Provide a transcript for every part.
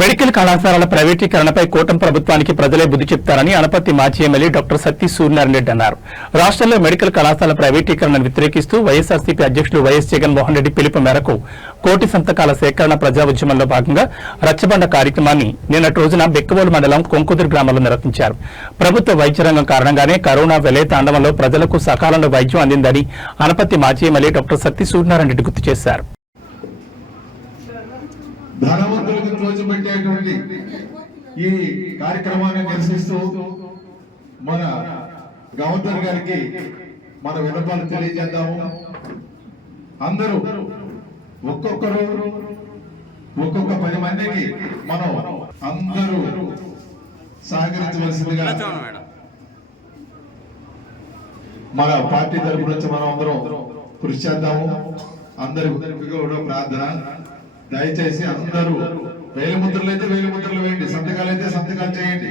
Medical కళాశాలల ప్రైవేటీకరణపై కూటమి ప్రభుత్వానికి ప్రజలే బుద్ధి చెప్తారని అనపర్తి మాజీ ఎమ్మెల్యే డాక్టర్ సత్తి సూర్యనారాయణ రెడ్డి అన్నారు. రాష్ట్రంలో మెడికల్ కళాశాల ప్రైవేటీకరణను వ్యతిరేకిస్తూ వైఎస్ఆర్సీపీ అధ్యక్షులు వైఎస్ జగన్మోహన్ రెడ్డి పిలుపు మేరకు కోటి సంతకాల సేకరణ ప్రజా ఉద్యమంలో భాగంగా రచ్చబండ కార్యక్రమాన్ని నిన్నటి రోజున బెక్కవోలు మండలం కొంకుదురు గ్రామంలో నిర్వహించారు. ప్రభుత్వ వైద్య రంగం కారణంగానే కరోనా వెలయతాండవంలో ప్రజలకు సకాలంలో వైద్యం అందిందని అనపర్తి మాజీ ఎమ్మెల్యే డాక్టర్ సత్తి సూర్యనారాయణ రెడ్డి గుర్తు చేశారు. ధనవంతులకు తోచిపెట్టేటువంటి ఈ కార్యక్రమాన్ని నిరసిస్తూ మన గవర్నర్ గారికి మన విన్నపాలు తెలియజేద్దాము. అందరూ ఒక్కొక్కరు ఒక్కొక్క 10 మందికి మనం అందరూ సహకరించవలసిందిగా మన పార్టీ తరపు నుంచి మనం అందరం కృషి చేద్దాము. అందరి కూడా ప్రార్థన. దయచేసి అందరూ వేలిముద్రలు అయితే వేలిముద్రలు వేయండి, సంతకాలు అయితే సంతకాలు చేయండి.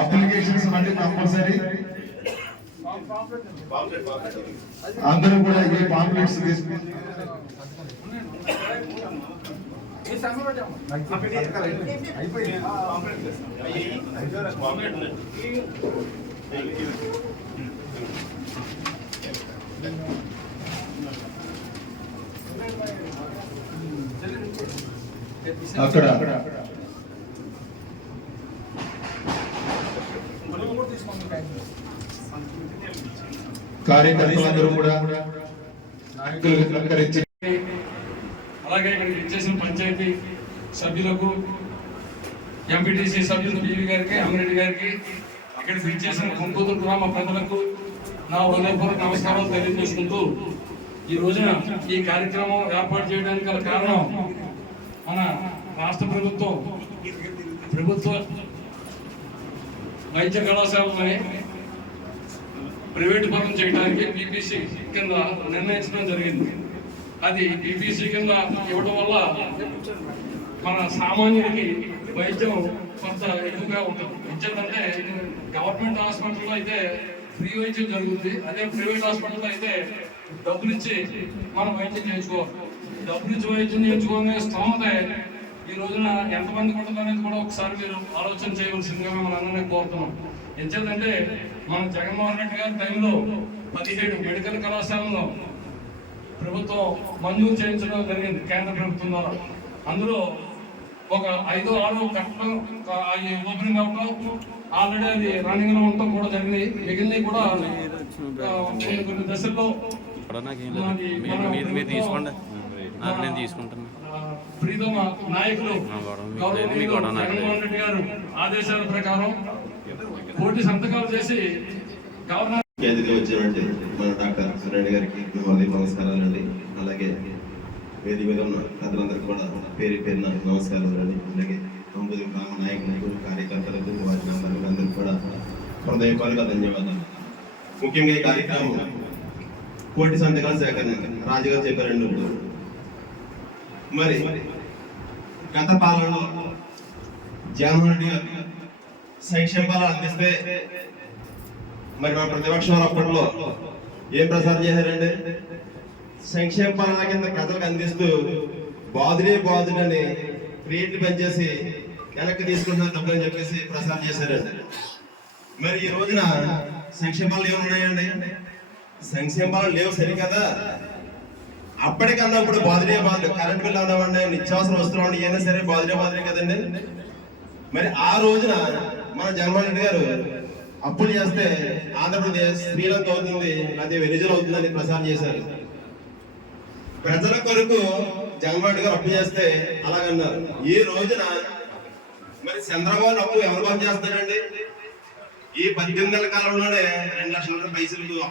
అప్లికేషన్స్ అంటే కంపల్సరీ అందరూ కూడా ఈ పాంప్లెట్స్ తీసుకుని అక్కడ కార్యకర్తలందరూ కూడా నాయకులకు సహకరించి అలాగే ఇక్కడికి ఇచ్చేసిన పంచాయతీ సభ్యులకు, ఎంపీటీసీ సభ్యులు బీవీ గారికి, అమ్మిరెడ్డి గారికి, ఇక్కడికి ఇచ్చేసిన కొంకూరు గ్రామ ప్రజలకు నా హృదయపూర్వక నమస్కారాలు తెలియజేసుకుంటూ ఈ రోజున ఈ కార్యక్రమం ఏర్పాటు చేయడానికి గల కారణం మన రాష్ట్ర ప్రభుత్వ వైద్య కళాశాలని ప్రైవేటు పరం చేయడానికి పీపీసీ కింద నిర్ణయించడం జరిగింది. అది పీపీసీ కింద ఇవ్వడం వల్ల మన సామాన్యుడికి వైద్యం కొంత ఎక్కువగా ఉంటుంది. ఎందుకంటే గవర్నమెంట్ హాస్పిటల్లో అయితే ఫ్రీ వైద్యం జరుగుతుంది, అదే ప్రైవేట్ హాస్పిటల్లో అయితే డబ్బులు ఇచ్చి మనం వైద్యం చేయించుకోవాలి. డబ్బులు ఇచ్చి వైద్యం చేయించుకోవాలనే స్తోమత ఈ రోజున ఎంతమందికి ఉంటుంది అనేది కూడా ఒకసారి మీరు ఆలోచన చేయవలసిందిగా మనం అందరినీ కోరుతున్నాం. ఎందుకంటే మన జగన్మోహన్ రెడ్డి గారి టైంలో 17 మెడికల్ కళాశాలలో ప్రభుత్వం మంజూరు చేయించడం జరిగింది కేంద్ర ప్రభుత్వం ద్వారా. అందులో ఒక 5-6 కట్టడం ఓపెనింగ్ అవటం, ఆల్రెడీ అది రన్నింగ్ లో ఉండటం కూడా జరిగింది. మిగిలినవి కూడా కొన్ని దశల్లో ప్రీతమ నాయకులు జగన్మోహన్ రెడ్డి గారు ఆదేశాల ప్రకారం కోటి సంతకాలు చేసి గవర్నర్ వచ్చినట్టు మన డాక్టర్ సురేణి గారికి నమస్కారాలండి. అలాగే వేదిక మీద ఉన్న ప్రజలందరికీ కూడా పేరు పేరున నమస్కారాలండి. అలాగే తొమ్మిది గ్రామ నాయకులకు, కార్యకర్తలకు, వారి అందరికీ కూడా హృదయపూర్వక ధన్యవాదాలు. ముఖ్యంగా ఈ కార్యక్రమం కోటి సంతకాల సేకరణ రాజుగారు చెప్పారండి. మరి గత పాలనలో జగన్మోహన్ రెడ్డి గారు సంక్షేమాలు అందిస్తే మరి మా ప్రతిపక్షం అప్పట్లో ఏం ప్రసారం చేశారండి? సంక్షేమ పాలన కింద ప్రజలకు అందిస్తూ బాధుడే బాధుడని రేట్లు పెంచేసి వెనక్కి తీసుకుంటున్న డబ్బులని చెప్పేసి ప్రసారం చేశారండి. మరి ఈ రోజున సంక్షేమాలు ఏమున్నాయండి? సంక్షేమాలు లేవు సరికదా. అప్పటికన్నా ఇప్పుడు బాధుడే బాధ, కరెంట్ బిల్లు అన్నవండి, నిత్యావసర వస్తువులు ఏమైనా సరే బాధుడే కదండి. మరి ఆ రోజున మన జగన్మోహన్ రెడ్డి గారు అప్పులు చేస్తే ఆంధ్రప్రదేశ్ శ్రీలంక అవుతుంది, అదే వెనిజులా అవుతుందని ప్రసారం చేశారు. ప్రజల కొరకు జగన్మోహన్ రెడ్డి గారు అప్పు చేస్తే అలాగన్నారు. ఈ రోజున మరి చంద్రబాబు అప్పు ఎవరు బంద్ చేస్తారండి? ఈ 18 నెలల కాలంలోనే 2 లక్షల పైసలు